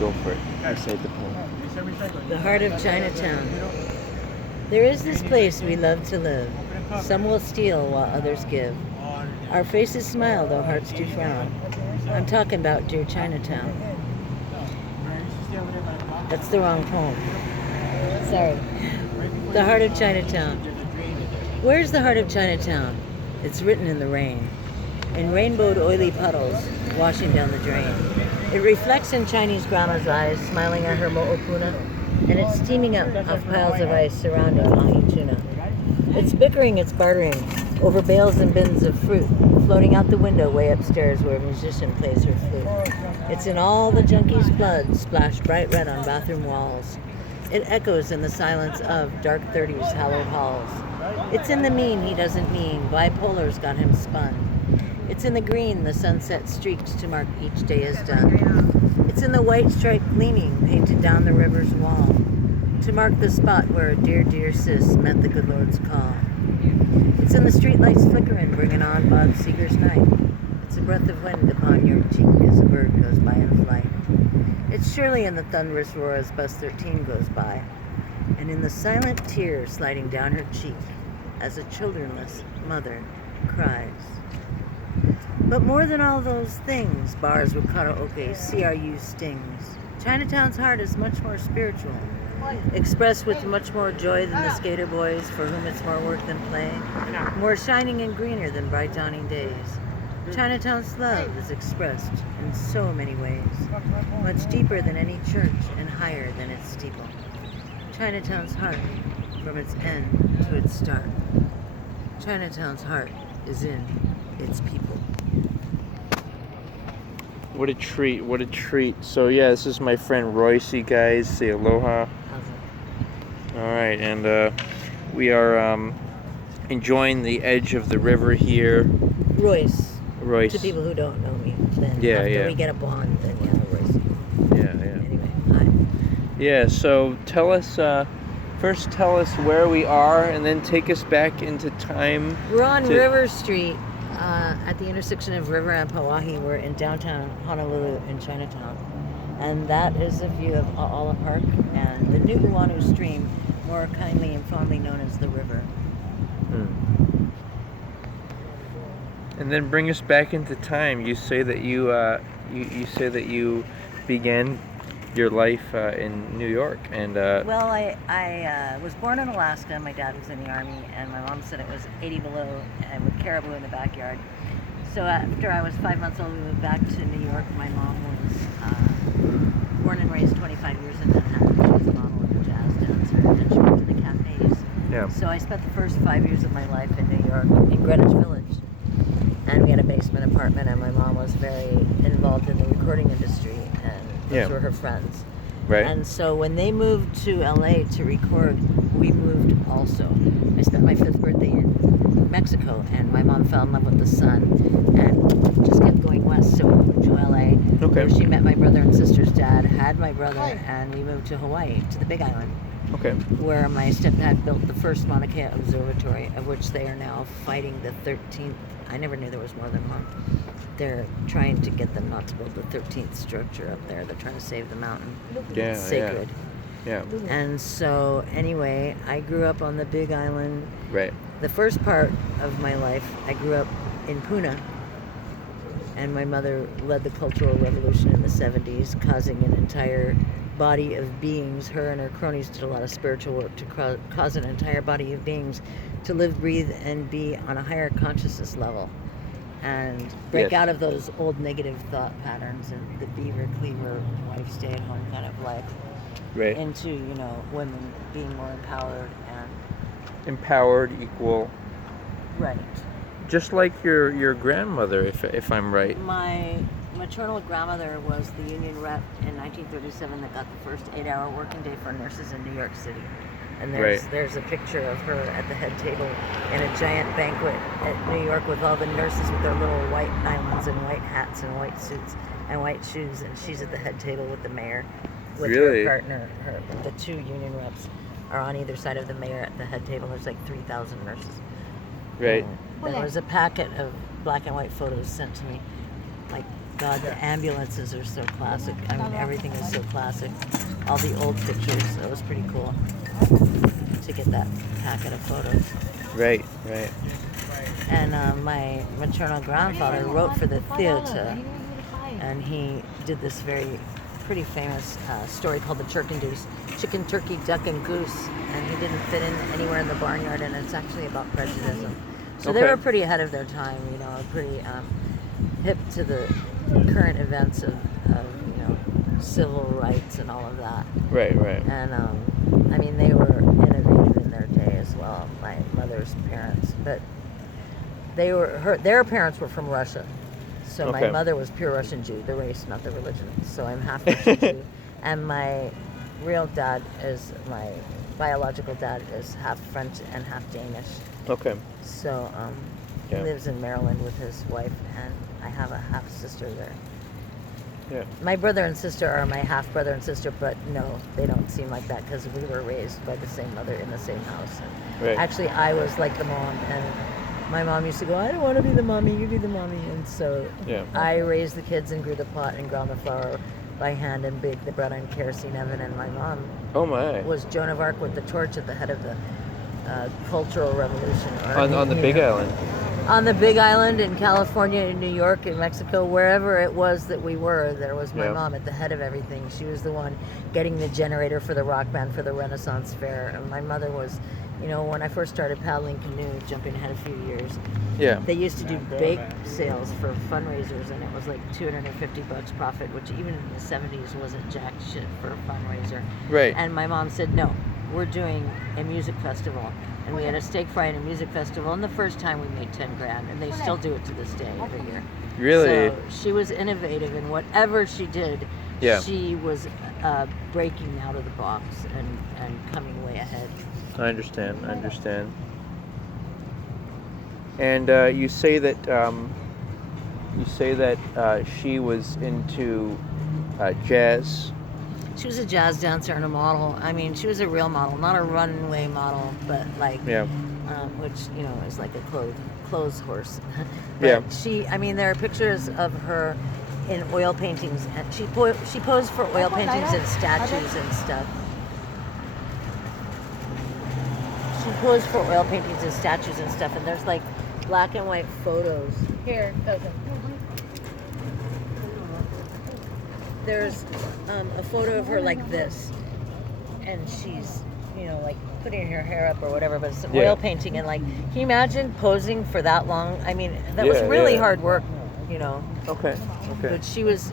Go for it. Inside the poem. The heart of Chinatown. There is this place we love to live. Some will steal while others give. Our faces smile though hearts do frown. I'm talking about dear Chinatown. That's the wrong poem. Sorry. The heart of Chinatown. Where's the heart of Chinatown? It's written in the rain. In rainbowed oily puddles washing down the drain. It reflects in Chinese grandma's eyes, smiling at her mo'opuna, and it's steaming up off piles of ice surrounding mahi tuna. It's bickering, it's bartering over bales and bins of fruit, floating out the window way upstairs where a musician plays her flute. It's in all the junkies' blood, splashed bright red on bathroom walls. It echoes in the silence of dark 30s hallowed halls. It's in the mean he doesn't mean, bipolar's got him spun. It's in the green the sunset streaked to mark each day is done. It's in the white stripe gleaming painted down the river's wall to mark the spot where a dear, dear sis met the good Lord's call. It's in the streetlights flickering, bringing on Bob Seger's night. It's a breath of wind upon your cheek as a bird goes by in flight. It's surely in the thunderous roar as bus 13 goes by, and in the silent tear sliding down her cheek as a childrenless mother cries. But more than all those things, bars with karaoke, CRU stings, Chinatown's heart is much more spiritual, expressed with much more joy than the skater boys for whom it's more work than play, more shining and greener than bright dawning days. Chinatown's love is expressed in so many ways, much deeper than any church and higher than its steeple. Chinatown's heart, from its end to its start. Chinatown's heart is in its people. What a treat, what a treat. So yeah, this is my friend Royce, guys. Say aloha. Alright, and we are enjoying the edge of the river here. Royce. Royce. To people who don't know me, then Yeah, after yeah. we get a bond, then yeah, Royce. Yeah. Anyway, hi. Yeah, so tell us, first tell us where we are and then take us back into time. We're on River Street at the intersection of River and Pauahi. We're in downtown Honolulu in Chinatown. And that is a view of A'ala Park and the Nu'uanu Stream, more kindly and fondly known as the river. And then bring us back into time. You say that you say that you began your life in New York, and well, I was born in Alaska. My dad was in the Army, and my mom said it was 80 below and with caribou in the backyard. So after I was 5 months old, we moved back to New York. My mom was born and raised 25 years in Manhattan. She was a model and a jazz dancer, and she worked in the cafes. Yeah. So I spent the first 5 years of my life in New York, in Greenwich Village. And we had a basement apartment, and my mom was very involved in the recording industry, and those were her friends. Right. And so when they moved to LA to record, we moved also. I spent my 5th birthday in Mexico, and my mom fell in love with the sun and just kept going west, so we moved to LA. Okay. Where she met my brother and sister's dad, had my brother, and we moved to Hawaii, to the Big Island. Okay. Where my stepdad built the first Mauna Kea observatory, of which they are now fighting the 13th. I never knew there was more than one. They're trying to get them not to build the 13th structure up there. They're trying to save the mountain. Yeah, it's sacred. Yeah. And so, anyway, I grew up on the Big Island. Right. The first part of my life, I grew up in Puna. And my mother led the Cultural Revolution in the 70s, causing an entire body of beings. Her and her cronies did a lot of spiritual work to cause an entire body of beings to live, breathe, and be on a higher consciousness level, and break out of those old negative thought patterns and the beaver cleaver wife stay-at-home kind of life, Right. into women being more Empowered, equal. Right. Just like your grandmother, if I'm right. My maternal grandmother was the union rep in 1937 that got the first 8-hour working day for nurses in New York City. And there's a picture of her at the head table in a giant banquet at New York with all the nurses with their little white nylons and white hats and white suits and white shoes, and she's at the head table with the mayor, with her partner. The 2 union reps are on either side of the mayor at the head table. There's like 3,000 nurses. Right. And there was a packet of black and white photos sent to me like God, the ambulances are so classic. I mean, everything is so classic. All the old pictures. That was pretty cool to get that packet of photos. Right, right. And my maternal grandfather wrote for the theater, and he did this pretty famous story called The Chicken, Turkey, Duck, and Goose. And he didn't fit in anywhere in the barnyard, and it's actually about prejudice. So they were pretty ahead of their time, you know, pretty hip to the current events of civil rights and all of that. Right, right. And I mean, they were innovative in their day as well. My mother's parents, but their parents were from Russia. So my mother was pure Russian Jew, the race, not the religion. So I'm half Russian Jew, and my real dad my biological dad is half French and half Danish. Okay. So he lives in Maryland with his wife, and I have a half sister there. Yeah. My brother and sister are my half brother and sister, but no, they don't seem like that because we were raised by the same mother in the same house. And actually, I was like the mom, and my mom used to go, "I don't want to be the mommy, you be the mommy." And so I raised the kids and grew the pot and ground the flour by hand and baked the bread on kerosene oven. And my mom was Joan of Arc with the torch at the head of the Cultural Revolution. On the Big Island. On the Big Island, in California, in New York, in Mexico, wherever it was that we were, there was my mom at the head of everything. She was the one getting the generator for the rock band for the Renaissance Fair. And my mother was, you know, when I first started paddling canoe, jumping ahead a few years, they used to do bake sales for fundraisers, and it was like $250 profit, which even in the 70s wasn't jack shit for a fundraiser. Right. And my mom said, no, we're doing a music festival. And we had a steak fry and a music festival, and the first time we made 10 grand, and they still do it to this day every year. Really? So she was innovative in whatever she did. She was breaking out of the box and coming way ahead. I understand. And you say that she was into jazz. She was a jazz dancer and a model. I mean, she was a real model, not a runway model, but like, which, you know, is like a clothes horse. But I mean, there are pictures of her in oil paintings, and she posed for oil paintings and statues and stuff. She posed for oil paintings and statues and stuff, and there's like black and white photos. Here, okay. There's a photo of her like this, and she's, you know, like putting her hair up or whatever, but it's an oil painting, and like, can you imagine posing for that long? I mean, that was really hard work, you know. Okay. But she was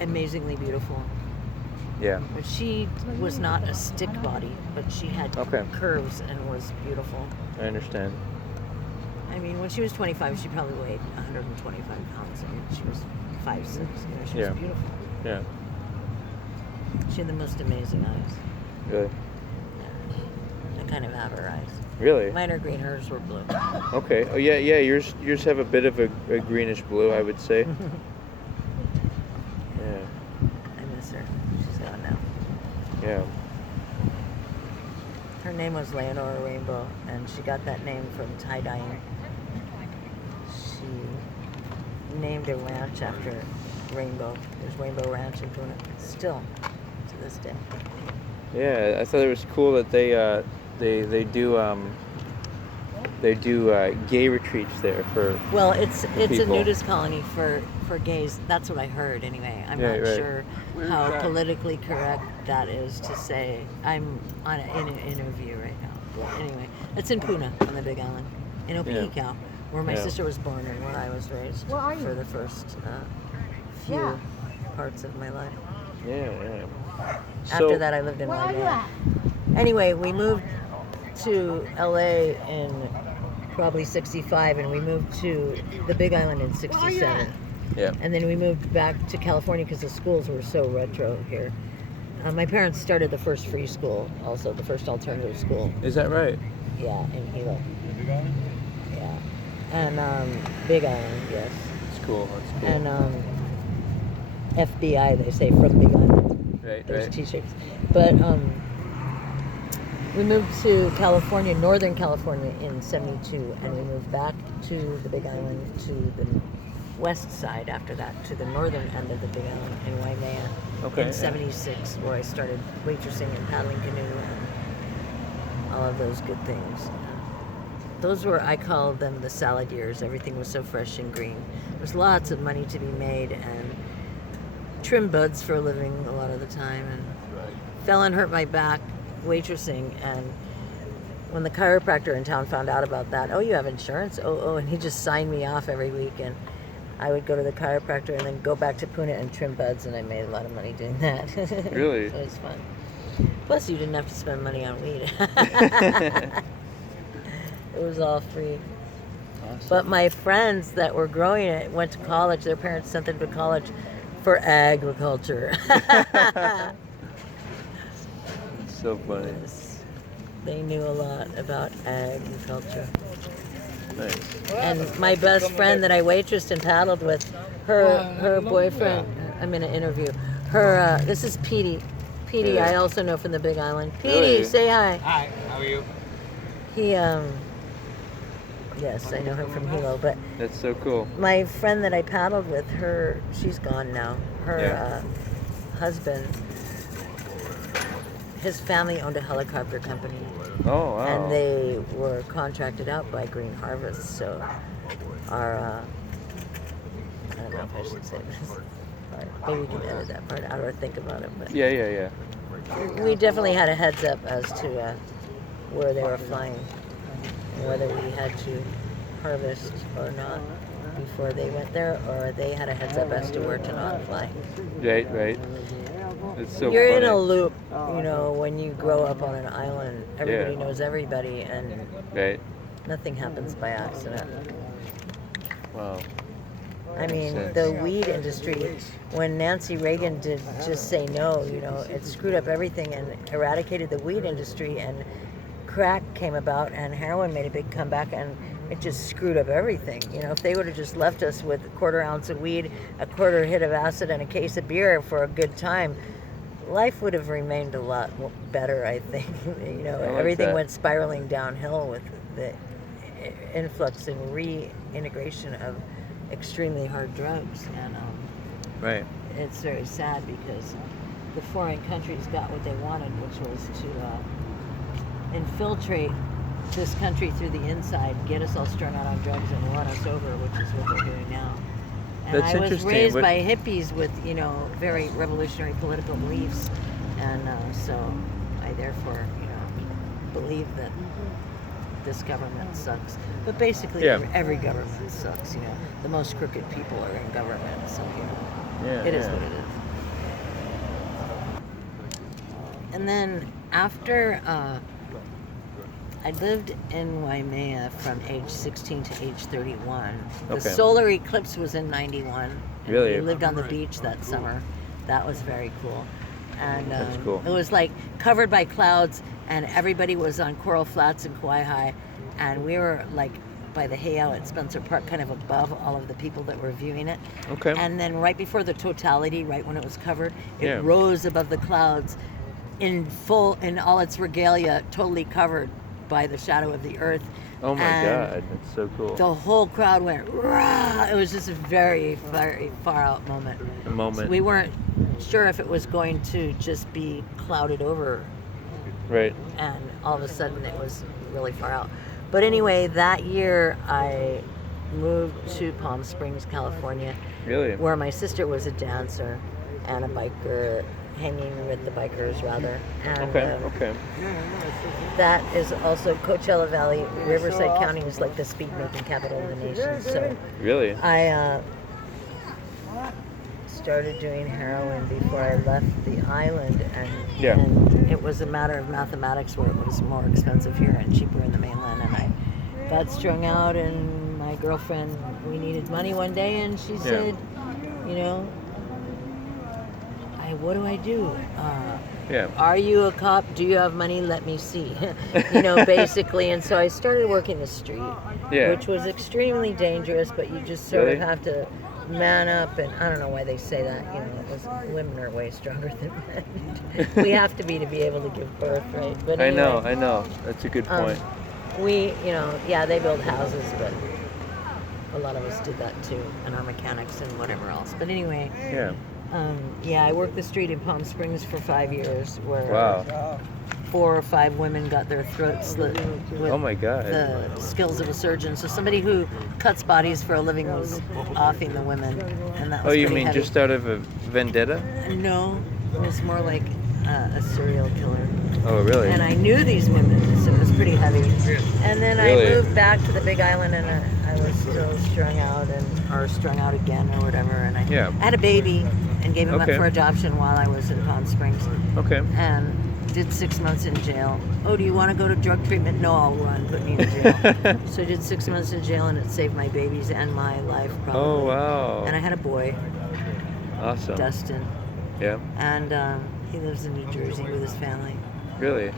amazingly beautiful. Yeah. But she was not a stick body, but she had curves and was beautiful. I understand. I mean, when she was 25, she probably weighed 125 pounds. I mean, she was 5'6". You know, she was beautiful. Yeah. She had the most amazing eyes. Really? Yeah. I kind of have her eyes. Really? Mine are green, hers were blue. Okay. Oh yeah. Yours have a bit of a greenish blue, I would say. Yeah. I miss her. She's gone now. Yeah. Her name was Leonora Rainbow, and she got that name from tie-dyeing. She named a ranch after Rainbow. There's Rainbow Ranch in Puna. Still, to this day. Yeah, I thought it was cool that they do gay retreats there for. Well, it's people. A nudist colony for gays. That's what I heard anyway. I'm not sure how politically correct that is to say. I'm in an interview right now. But anyway, it's in Puna on the Big Island, in Opihikau, where my sister was born and where I was raised for the first few parts of my life. Yeah. After that, I lived in Waimea. Anyway, we moved to LA in probably 65, and we moved to the Big Island in 67. Yeah. And then we moved back to California because the schools were so retro here. My parents started the first free school, also the first alternative school. Is that right? Yeah, in Hilo. Yeah. And Big Island, yes. That's cool. And FBI, they say, from Big Island. Right. There's T-shirts. But we moved to California, Northern California, in 72, and we moved back to the Big Island, to the west side after that to the northern end of the Big Island in Waimea Okay. in '76, where I started waitressing and paddling canoe and all of those good things. Those were, I called them the salad years. Everything was so fresh and green. There was lots of money to be made and trim buds for a living a lot of the time, and fell and hurt my back waitressing. And when the chiropractor in town found out about that, oh, you have insurance? Oh, and he just signed me off every week, and I would go to the chiropractor and then go back to Puna and trim buds, and I made a lot of money doing that. Really? It was fun. Plus, you didn't have to spend money on weed. It was all free. Awesome. But my friends that were growing it went to college. Their parents sent them to college for agriculture. So funny. Yes. They knew a lot about agriculture. Nice. And my best friend that I waitressed and paddled with, her boyfriend, I'm in an interview. This is Petey. Petey, Yeah. I also know from the Big Island. Petey, Really? say hi. Hi, how are you? He, yes, I know her from Hilo, but That's so cool. my friend that I paddled with, she's gone now. Her husband, his family owned a helicopter company, Oh, wow. and they were contracted out by Green Harvest. So our, I don't know if I should say this. Maybe we can edit that part out or think about it. But Yeah. we definitely had a heads up as to where they were flying and whether we had to harvest or not before they went there, or they had a heads up as to where to not fly. Right. It's so You're funny. in a loop, when you grow up on an island. Everybody Yeah. knows everybody, and Right. nothing happens by accident. Wow. I mean, sense. the weed industry, when Nancy Reagan did just say no, it screwed up everything and eradicated the weed industry, and crack came about and heroin made a big comeback, and it just screwed up everything. If they would have just left us with a quarter ounce of weed, a quarter hit of acid, and a case of beer for a good time, life would have remained a lot better, I think. like Everything that. went spiraling downhill with the influx and reintegration of extremely hard drugs, and Right. it's very sad because the foreign countries got what they wanted, which was to infiltrate this country through the inside, get us all strung out on drugs, and run us over, which is what they're doing now. And That's I was interesting. raised What- by hippies with very revolutionary political beliefs, and so I therefore believe that this government sucks. But basically, Yeah. every government sucks. The most crooked people are in government, so Yeah. it is what it is. And then after I lived in Waimea from age 16 to age 31. The Okay. solar eclipse was in 91. And Really? we lived on the beach that summer. That was very cool. And That's cool. it was like covered by clouds, and everybody was on Coral Flats and Kauai High, and we were like by the Heiau at Spencer Park, kind of above all of the people that were viewing it. Okay. And then right before the totality, right when it was covered, it Yeah. rose above the clouds in all its regalia, totally covered by the shadow of the earth. Oh my And God, that's so cool. the whole crowd went, rah! It was just a very, very far out moment. A moment. We weren't sure if it was going to just be clouded over, Right. and all of a sudden it was really far out. But anyway, that year I moved to Palm Springs, California, Really? where my sister was a dancer and a biker, hanging with the bikers rather. And Okay. that is also Coachella Valley. Riverside County is like the speed making capital of the nation. So Really? I started doing heroin before I left the island, and it was a matter of mathematics where it was more expensive here and cheaper in the mainland. And I got strung out, and my girlfriend, we needed money one day, and she said, what do I do? Yeah. Are you a cop? Do you have money? Let me see. Basically. And so I started working the street, Yeah. which was extremely dangerous, but you just sort of have to man up. And I don't know why they say that. Women are way stronger than men. We have to be able to give birth, right? But I anyway, know. That's a good point. they build houses, but a lot of us did that too, and our mechanics and whatever else. But anyway, Yeah. yeah, I worked the street in Palm Springs for 5 years, where Wow. 4 or 5 women got their throats slit with Oh my God. the skills of a surgeon. So somebody who cuts bodies for a living was offing the women, and that was Oh, you pretty mean heavy. just out of a vendetta? No, it was more like a serial killer. Oh, really? And I knew these women, so it was pretty heavy. And then Really? I moved back to the Big Island, and I was still strung out, or strung out again, or whatever. And I had a baby and gave him up Okay. for adoption while I was in Palm Springs. Okay. And did 6 months in jail. Oh, do you want to go to drug treatment? No, I'll run. Put me in jail. So I did 6 months in jail, and it saved my babies and my life, probably. Oh, wow. And I had a boy, Awesome. Dustin, Yeah. and he lives in New Jersey with his family. Really?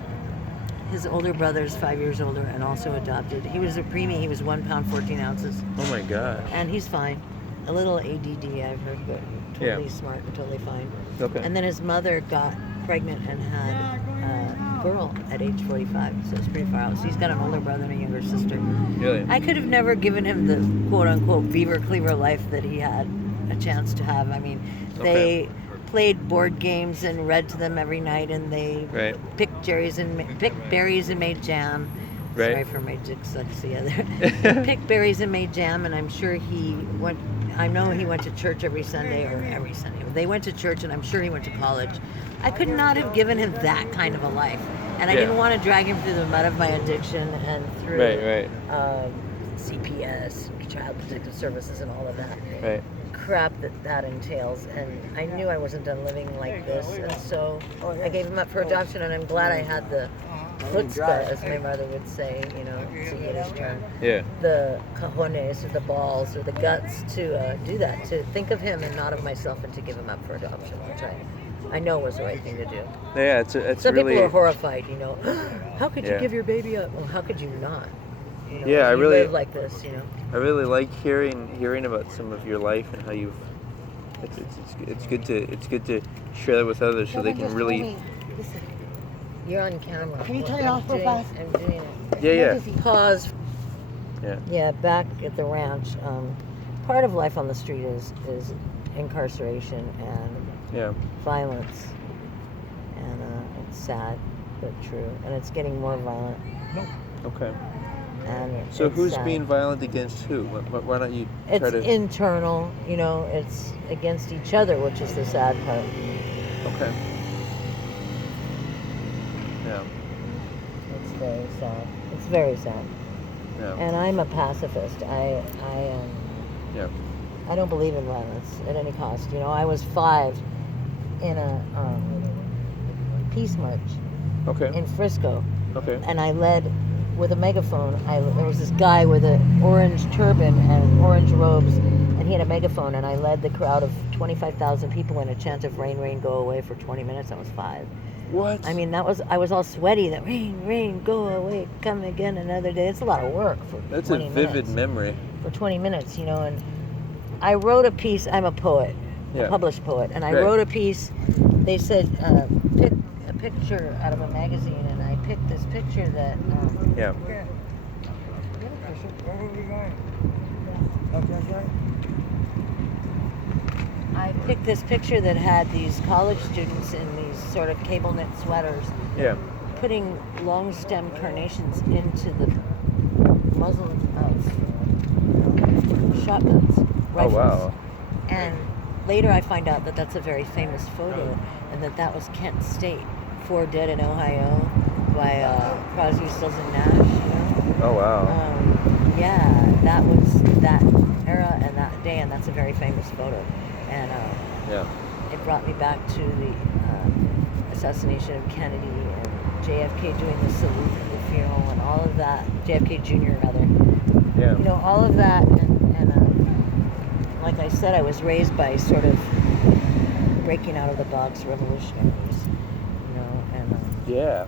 His older brother is 5 years older and also adopted. He was a preemie. He was 1 pound 14 ounces, Oh my gosh. and he's fine. A little ADD, I've heard, but totally Yeah. smart and totally fine. Okay. And then his mother got pregnant and had a girl at age 45, so it's pretty far out. So he's got an older brother and a younger sister. Really? I could have never given him the quote-unquote beaver cleaver life that he had a chance to have. I mean, they played board games and read to them every night, and they Right. picked berries and made jam. Right. Sorry for my dyslexia there. Picked berries and made jam, and I'm sure I know he went to church every Sunday. They went to church, and I'm sure he went to college. I could not have given him that kind of a life. And I didn't want to drag him through the mud of my addiction and through Right. CPS, Child Protective Services, and all of that Right. crap that entails. And I knew I wasn't done living like this, and so I gave him up for adoption. And I'm glad I had the chutzpah, as my mother would say, it's a Yiddish term, Yeah. the cojones, or the balls, or the guts to do that, to think of him and not of myself, and to give him up for adoption, which I know was the right thing to do. Yeah. It's Some really. people are horrified, how could you Yeah. give your baby up? Well, how could you not? Yeah, I you really- live like this, I really like hearing about some of your life and how you've. It's good to share that with others so they can really. You're on camera. Can you turn it off real fast? I'm doing it. Yeah. Pause. Yeah. Yeah, back at the ranch, part of life on the street is incarceration and Yeah. violence, and it's sad but true, and it's getting more violent. Okay. And So it's who's sad. being violent against who? Why don't you try It's to? internal, it's against each other, which is the sad part. Okay. Yeah. It's very sad. It's very sad. Yeah. And I'm a pacifist. Yeah. I don't believe in violence at any cost. I was 5 in a peace march Okay. in Frisco, Okay. and I led with a megaphone. There was this guy with an orange turban and orange robes, and he had a megaphone, and I led the crowd of 25,000 people in a chant of "Rain, rain, go away" for 20 minutes. I was 5. What? I mean, I was all sweaty. That rain, rain, go away, come again another day. It's a lot of work for That's 20 a vivid minutes. memory. For 20 minutes, and I wrote a piece. I'm a poet, Yeah. a published poet, and I Right. wrote a piece. They said, pick a picture out of a magazine, and I picked this picture that. Yeah. I picked this picture that had these college students in these sort of cable knit sweaters Yeah. putting long stem carnations into the muzzle of shotguns, Oh rifles. wow. And later I find out that that's a very famous photo, and that was Kent State, 4 dead in Ohio by Crosby, Stills and Nash. Oh wow. Yeah, that was that era and that day, and that's a very famous photo. And Yeah. it brought me back to the assassination of Kennedy and JFK doing the salute at the funeral and all of that. JFK Jr. rather. Yeah. All of that, and like I said, I was raised by sort of breaking out of the box revolutionaries, and Yeah.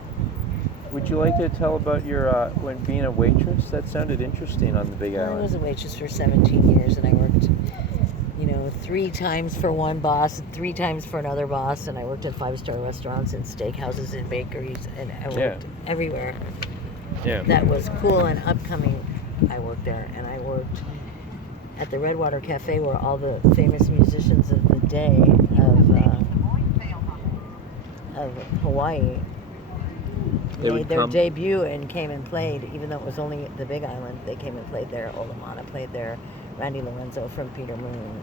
Would you like to tell about your when being a waitress? That sounded interesting on the Big I Island. was a waitress for 17 years, and I worked, 3 times for one boss, 3 times for another boss, and I worked at 5-star restaurants and steakhouses and bakeries, and I worked everywhere Yeah. that was cool and upcoming. I worked there, and I worked at the Redwater Cafe were all the famous musicians of the day of Hawaii. They would Made their come. debut and came and played, even though it was only the Big Island. They came and played there. Olamana played there. Randy Lorenzo from Peter Moon.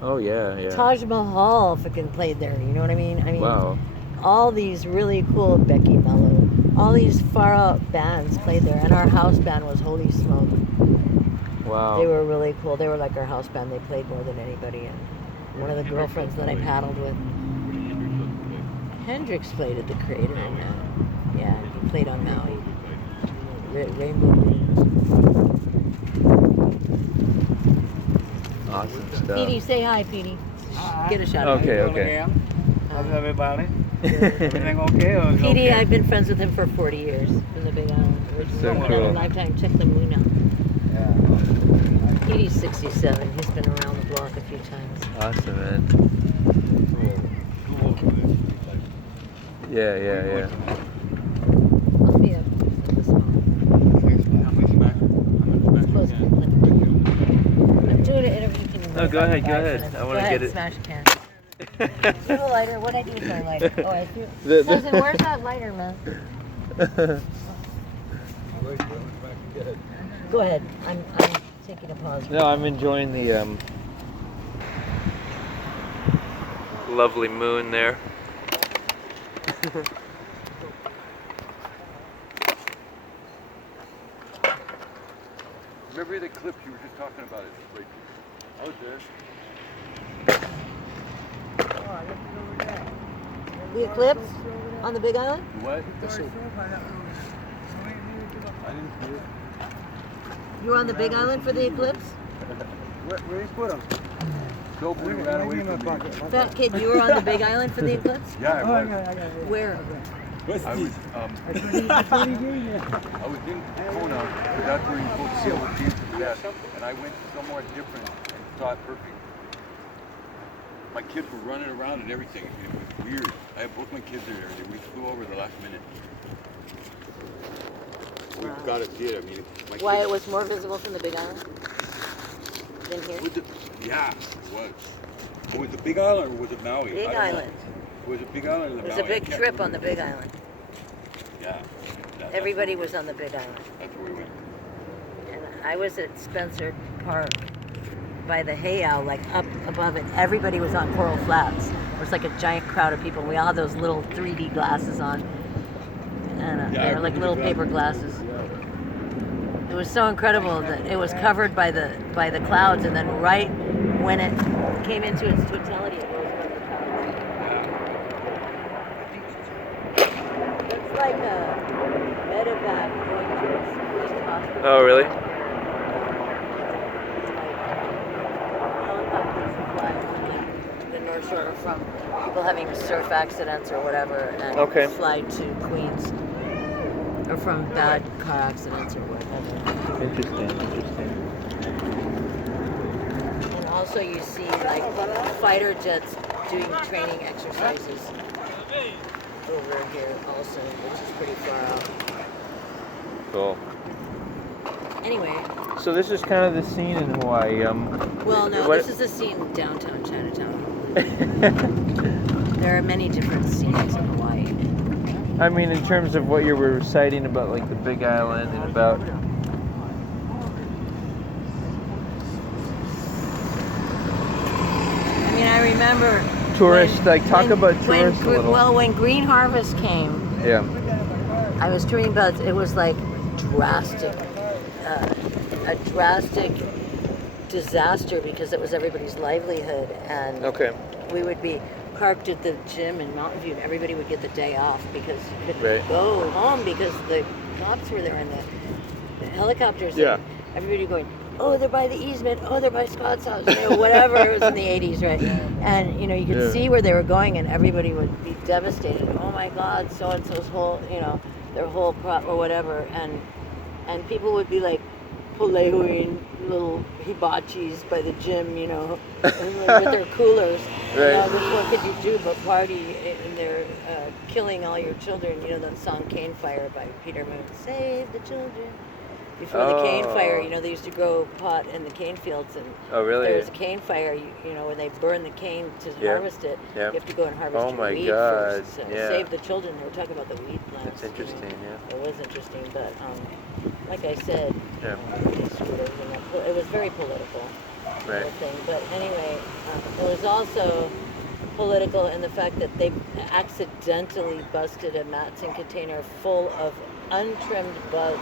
Oh yeah. Taj Mahal fucking played there. You know what I mean? Wow. All these really cool, Becky Mello, all these far out bands played there, and our house band was Holy Smoke. Wow. They were really cool. They were like our house band. They played more than anybody. And one of the girlfriends that I paddled with, Hendrix played at the Crater. Yeah, he played on Maui. Rainbow Rings. Awesome stuff. Petey, say hi, Petey. Get a shot. Okay. How's everybody? Everything okay? Or is it Petey, okay? I've been friends with him for 40 years in the Big Island. So We've cool. had a lifetime. Check the moon out. Yeah. Petey's 67. He's been around the block a few times. Awesome, man. Yeah. I'll be up this morning. Close to the I'm doing an interview. Can you No, go wait ahead, about go 5 ahead. minutes? I wanna Go get ahead, it. Smash a can. Do you have a lighter? What I do with my lighter? Oh, I threw. The- Cousin, where's that lighter, man? Go ahead. I'm taking a pause. No, I'm enjoying the lovely moon there. Remember the clip you were just talking about? It right there. I was there. The eclipse on the Big Island? What? I didn't see it. You were on the Big Island for the eclipse? Where you put them? Dope when he ran away from me. Fat kid, you were on the Big Island for the eclipse? Yeah, I was. Where? I was in Kona, but that's where you're supposed to see all the kids and that. And I went somewhere different and saw it perfect. My kids were running around and everything. It was weird. I had both my kids there. We flew over the last minute. We've got to see it. I mean, my Why kids, it was more visible from the Big Island than here? yeah, it was. Was it Big Island or was it Maui? Big I don't know. Island. Was it Big Island or It was Maui? a big I can't trip on the remember. Big Island. Yeah. That's Everybody was on the Big Island. That's where we went. And I was at Spencer Park by the Hay Owl, like up above it. Everybody was on Coral Flats. There was like a giant crowd of people. We all had those little 3D glasses on. And Yeah, I they were like remember little the paper glasses. It was so incredible that it was covered by the clouds, and then right when it came into its totality, it rose above the clouds. It's like a medevac going to a hospital. Oh, really? Helicopters fly the North Shore from people having surf accidents or whatever, and Okay. fly to Queens, or from bad car accidents or whatever. Interesting. And also you see like fighter jets doing training exercises over here also, which is pretty far out. Cool. Anyway, So this is kind of the scene in Hawaii. well, no, what- this is a scene downtown Chinatown. There are many different scenes in Hawaii. I mean, in terms of what you were reciting about, like the Big Island and about. I mean, I remember Tourists, like, talk about tourists a little. Well, when Green Harvest came, Yeah. I was dreaming about it was like drastic, a drastic disaster because it was everybody's livelihood, and Okay. we would be parked at the gym in Mountain View, and everybody would get the day off because you couldn't Right. go home because the cops were there and the helicopters. Yeah. And everybody going, oh, they're by the easement, oh, they're by Scott's house, you know, whatever. It was in the 80s, right? And, you know, you could Yeah. see where they were going, and everybody would be devastated. Oh, my God, so-and-so's whole, you know, their whole prop or whatever. And people would be, like, polewing little hibachis by the gym, you know, with their coolers. You know, Right. what could you do but party? And they're killing all your children. You know, that song Cane Fire by Peter Moon. Save the children. Before the cane fire, Oh. they used to grow pot in the cane fields, and Oh, really? if there was a cane fire, when they burn the cane to Yeah. harvest it, Yeah. you have to go and harvest Oh your my weed God, first. So yeah. save the children. They were talking about the weed plants. That's interesting, yeah. It was interesting, but like I said, Yeah. they screwed everything up. It was very political, the Right. whole thing. But anyway, it was also political in the fact that they accidentally busted a Matson container full of untrimmed buds.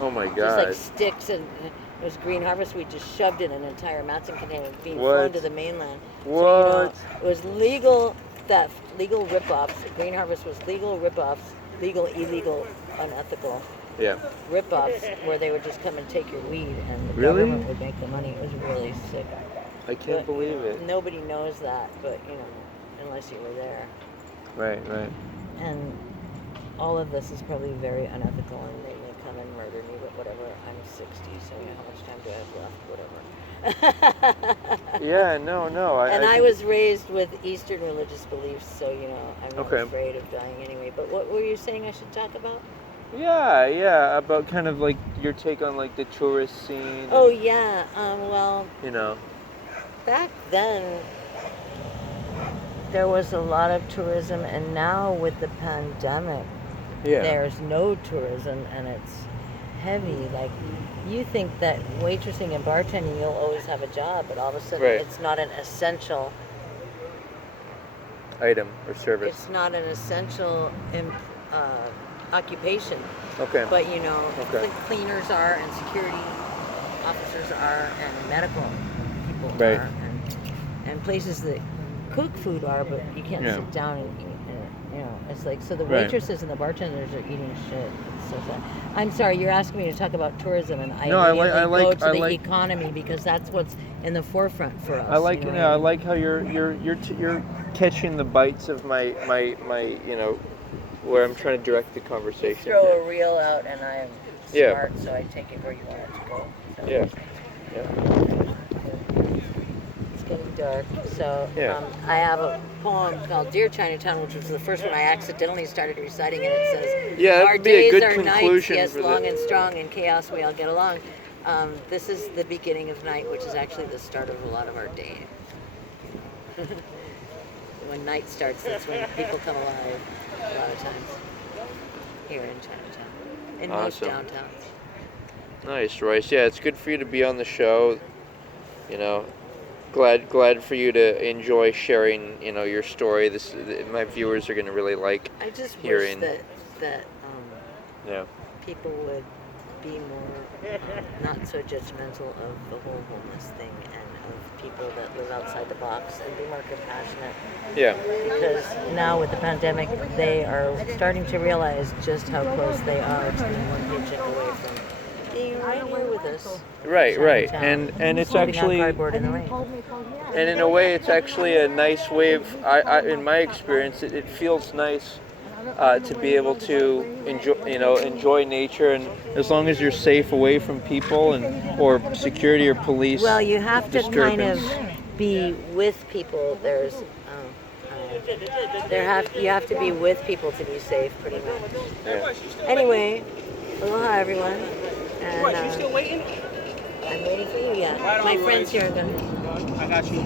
Oh my Just God. like sticks, and it was green harvest. We just shoved in an entire Matson container being What? flown to the mainland. What? So, it was legal theft, legal rip-offs. Green harvest was legal rip-offs, legal, illegal, unethical Yeah. rip-offs, where they would just come and take your weed, and the Really? government would make the money. It was really sick. I can't But believe it. Nobody knows that, but unless you were there. Right, right. And all of this is probably very unethical, and they may come and murder me, but whatever. I'm 60, so how much time do I have left? Whatever. Yeah, no. I was raised with Eastern religious beliefs, so I'm not Okay. afraid of dying anyway. But what were you saying I should talk about? Yeah, about kind of like your take on like the tourist scene. Oh yeah. Well, back then there was a lot of tourism, and now with the pandemic, Yeah. there's no tourism, and it's heavy. Like, you think that waitressing and bartending, you'll always have a job, but all of a sudden Right. it's not an essential. Item or service. It's not an essential occupation. Okay. But Okay. cleaners are, and security officers are, and medical people Right. are, and places that cook food are, but you can't Yeah. sit down and eat. It's like, so the Right. waitresses and the bartenders are eating shit. It's so sad. I'm sorry, you're asking me to talk about tourism, and I No, I like- immediately go to I the like- economy, because that's what's in the forefront for us. I like you know? I like how you're catching the bites of my where I'm trying to direct the You conversation. throw a reel out, and I am Yeah. smart, so I take it where you want it to go. So. Yeah. Yeah. It's getting dark. So Yeah. I have a poem called Dear Chinatown, which was the first one I accidentally started reciting, and it says, Yeah, that our would be a days good are nights, conclusion yes, for long the. and strong, in chaos we all get along. This is the beginning of night, which is actually the start of a lot of our day. When night starts, that's when people come alive, a lot of times, here in Chinatown, in most Awesome. downtowns. Nice, Royce. Yeah, it's good for you to be on the show. Glad for you to enjoy sharing, your story. My viewers are going to really like. I just Hearing- wish that Yeah. people would be more not so judgmental of the whole homeless thing, and of people that live outside the box, and be more compassionate. Yeah. Because now with the pandemic, they are starting to realize just how close they are to being one paycheck away from being right here with us. Right. Chinatown. And it's Holding out actually, cardboard in the rain. and in a way, it's actually a nice way of. In my experience, it feels nice to be able to enjoy nature, and as long as you're safe away from people or security or police. Well, you have to kind of disturbance. be with people. You have to be with people to be safe, pretty much. Yeah. Anyway, aloha everyone. And, What, you still waiting? I'm waiting for you. Yeah, Right on, my friend's Royce. here. I'm gonna. I got you.